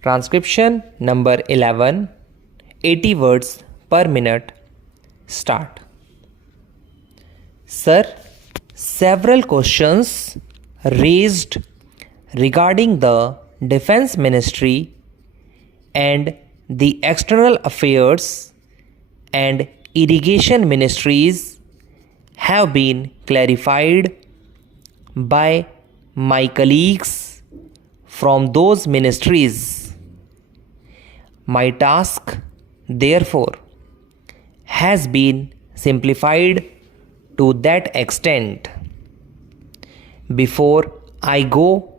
Transcription number 11, 80 words per minute. Start. Sir, several questions raised regarding the Defense Ministry and the External Affairs and Irrigation Ministries have been clarified by my colleagues from those ministries. My task, therefore, has been simplified to that extent. Before I go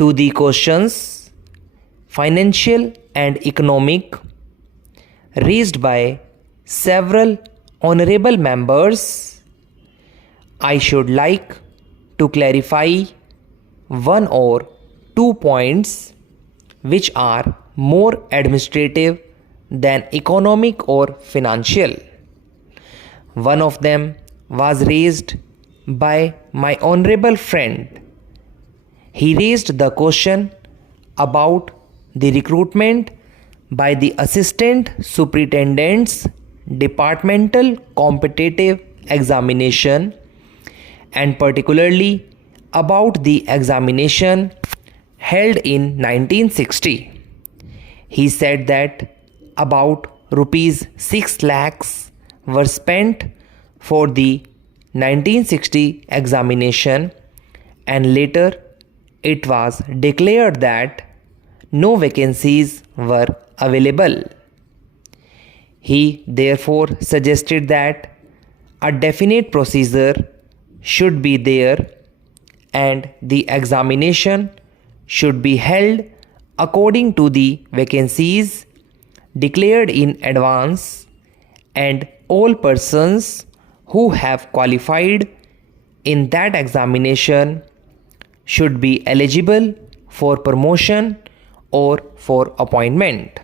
to the questions, financial and economic, raised by several honorable members, I should like to clarify one or two points which are more administrative than economic or financial. One of them was raised by my honorable friend. He raised the question about the recruitment by the Assistant Superintendent's Departmental Competitive Examination, and particularly about the examination held in 1960. He said that about rupees 6 lakhs were spent for the 1960 examination, and later it was declared that no vacancies were available. He therefore suggested that a definite procedure should be there and the examination should be held according to the vacancies declared in advance, and all persons who have qualified in that examination should be eligible for promotion or for appointment.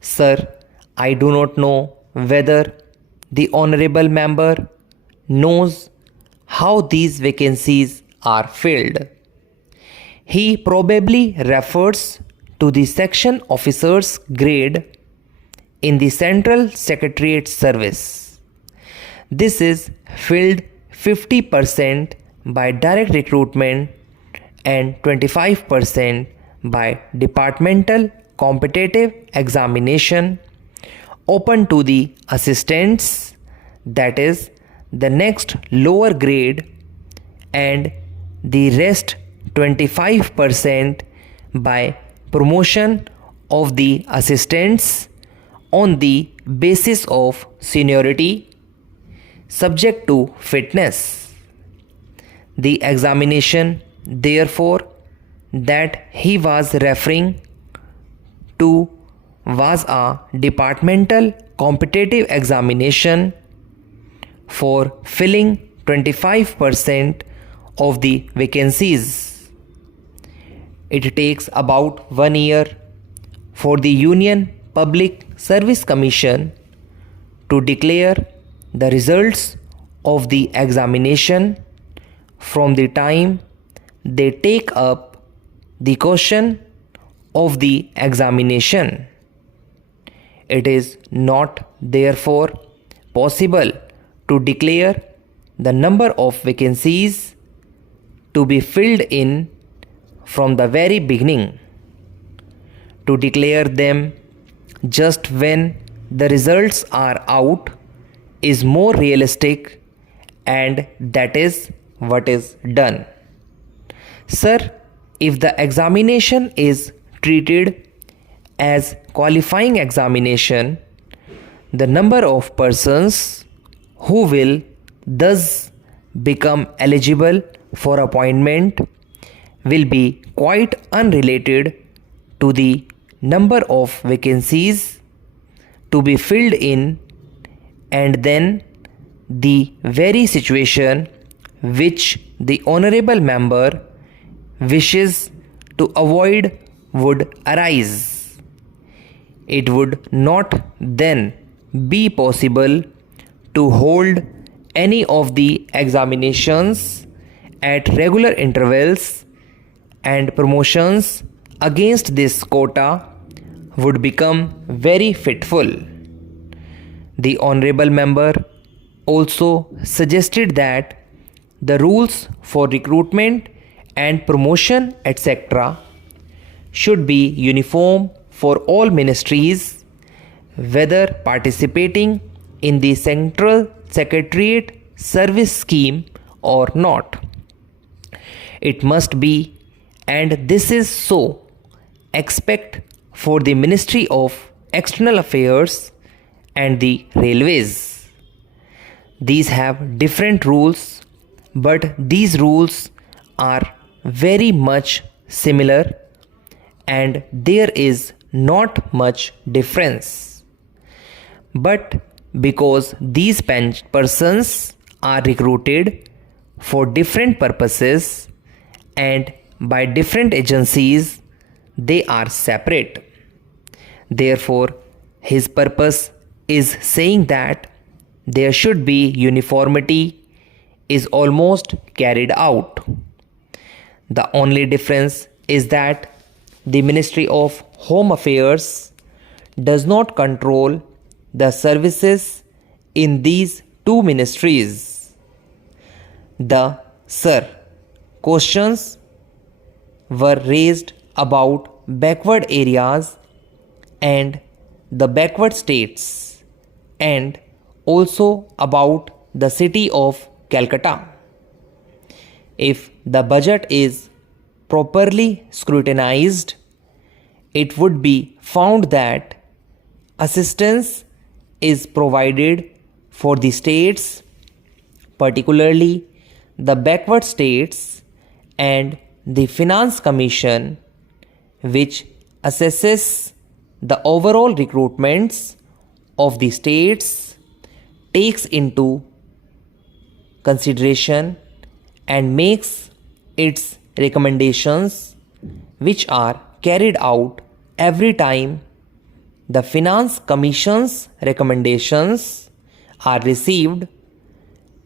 Sir, I do not know whether the honorable member knows how these vacancies are filled. He probably refers to the section officer's grade in the Central Secretariat Service. This is filled 50% by direct recruitment and 25% by departmental competitive examination open to the assistants, that is the next lower grade, and the rest 25% by promotion of the assistants on the basis of seniority subject to fitness. The examination, therefore, that he was referring to was a departmental competitive examination for filling 25% of the vacancies. It takes about 1 year for the Union Public Service Commission to declare the results of the examination from the time they take up the question of the examination. It is not therefore possible to declare the number of vacancies to be filled in from the very beginning. To declare them just when the results are out is more realistic, and that is what is done. Sir, if the examination is treated as qualifying examination, the number of persons who will thus become eligible for appointment will be quite unrelated to the number of vacancies to be filled in, and then the very situation which the honorable member wishes to avoid would arise. It would not then be possible to hold any of the examinations at regular intervals, and promotions against this quota would become very fitful. The honorable member also suggested that the rules for recruitment and promotion etc. should be uniform for all ministries, whether participating in the Central Secretariat Service Scheme or not. It must be, and this is so, except for the Ministry of External Affairs and the Railways. These have different rules, but these rules are very much similar and there is not much difference. But because these persons are recruited for different purposes and by different agencies, they are separate. Therefore, his purpose is saying that there should be uniformity is almost carried out. The only difference is that the Ministry of Home Affairs does not control the services in these two ministries. Sir, questions were raised about backward areas and the backward states and also about the city of Calcutta. If the budget is properly scrutinized, it would be found that assistance is provided for the states, particularly the backward states, and the Finance Commission, which assesses the overall recruitments of the states, takes into consideration and makes its recommendations, which are carried out every time the Finance Commission's recommendations are received,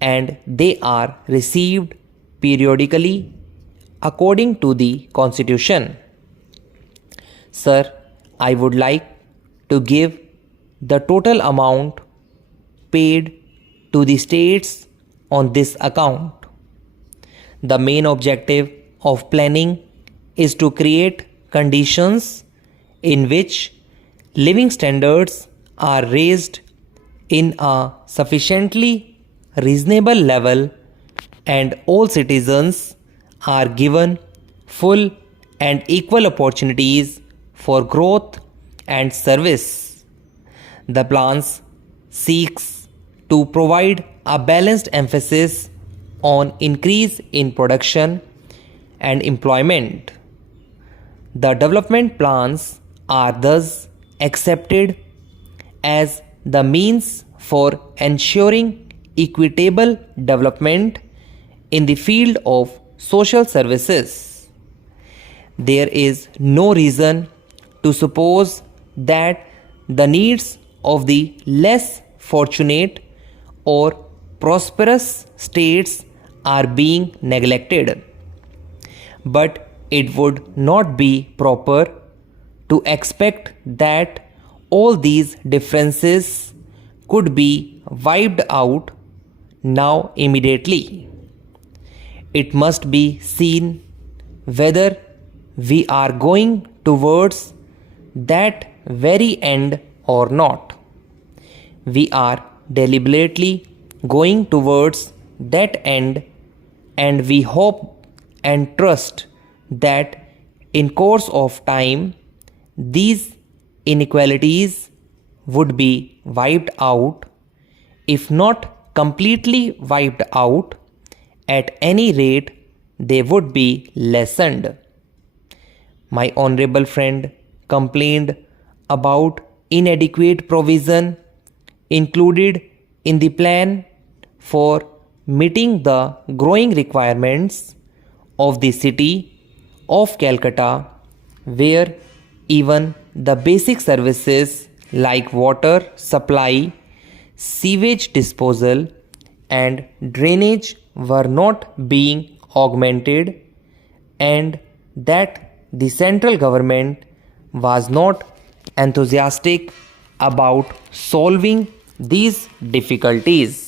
and they are received periodically according to the Constitution. Sir, I would like to give the total amount paid to the states on this account. The main objective of planning is to create conditions in which living standards are raised in a sufficiently reasonable level and all citizens are given full and equal opportunities for growth and service. The plans seeks to provide a balanced emphasis on increase in production and employment. The development plans are thus accepted as the means for ensuring equitable development in the field of social services. There is no reason to suppose that the needs of the less fortunate or prosperous states are being neglected. But it would not be proper to expect that all these differences could be wiped out now immediately. It must be seen whether we are going towards that very end or not. We are deliberately going towards that end, and we hope and trust that in course of time these inequalities would be wiped out, if not completely wiped out, at any rate they would be lessened. My honorable friend complained about inadequate provision included in the plan for meeting the growing requirements of the city of Calcutta, where even the basic services like water supply, sewage disposal, and drainage were not being augmented, and that the central government was not enthusiastic about solving these difficulties.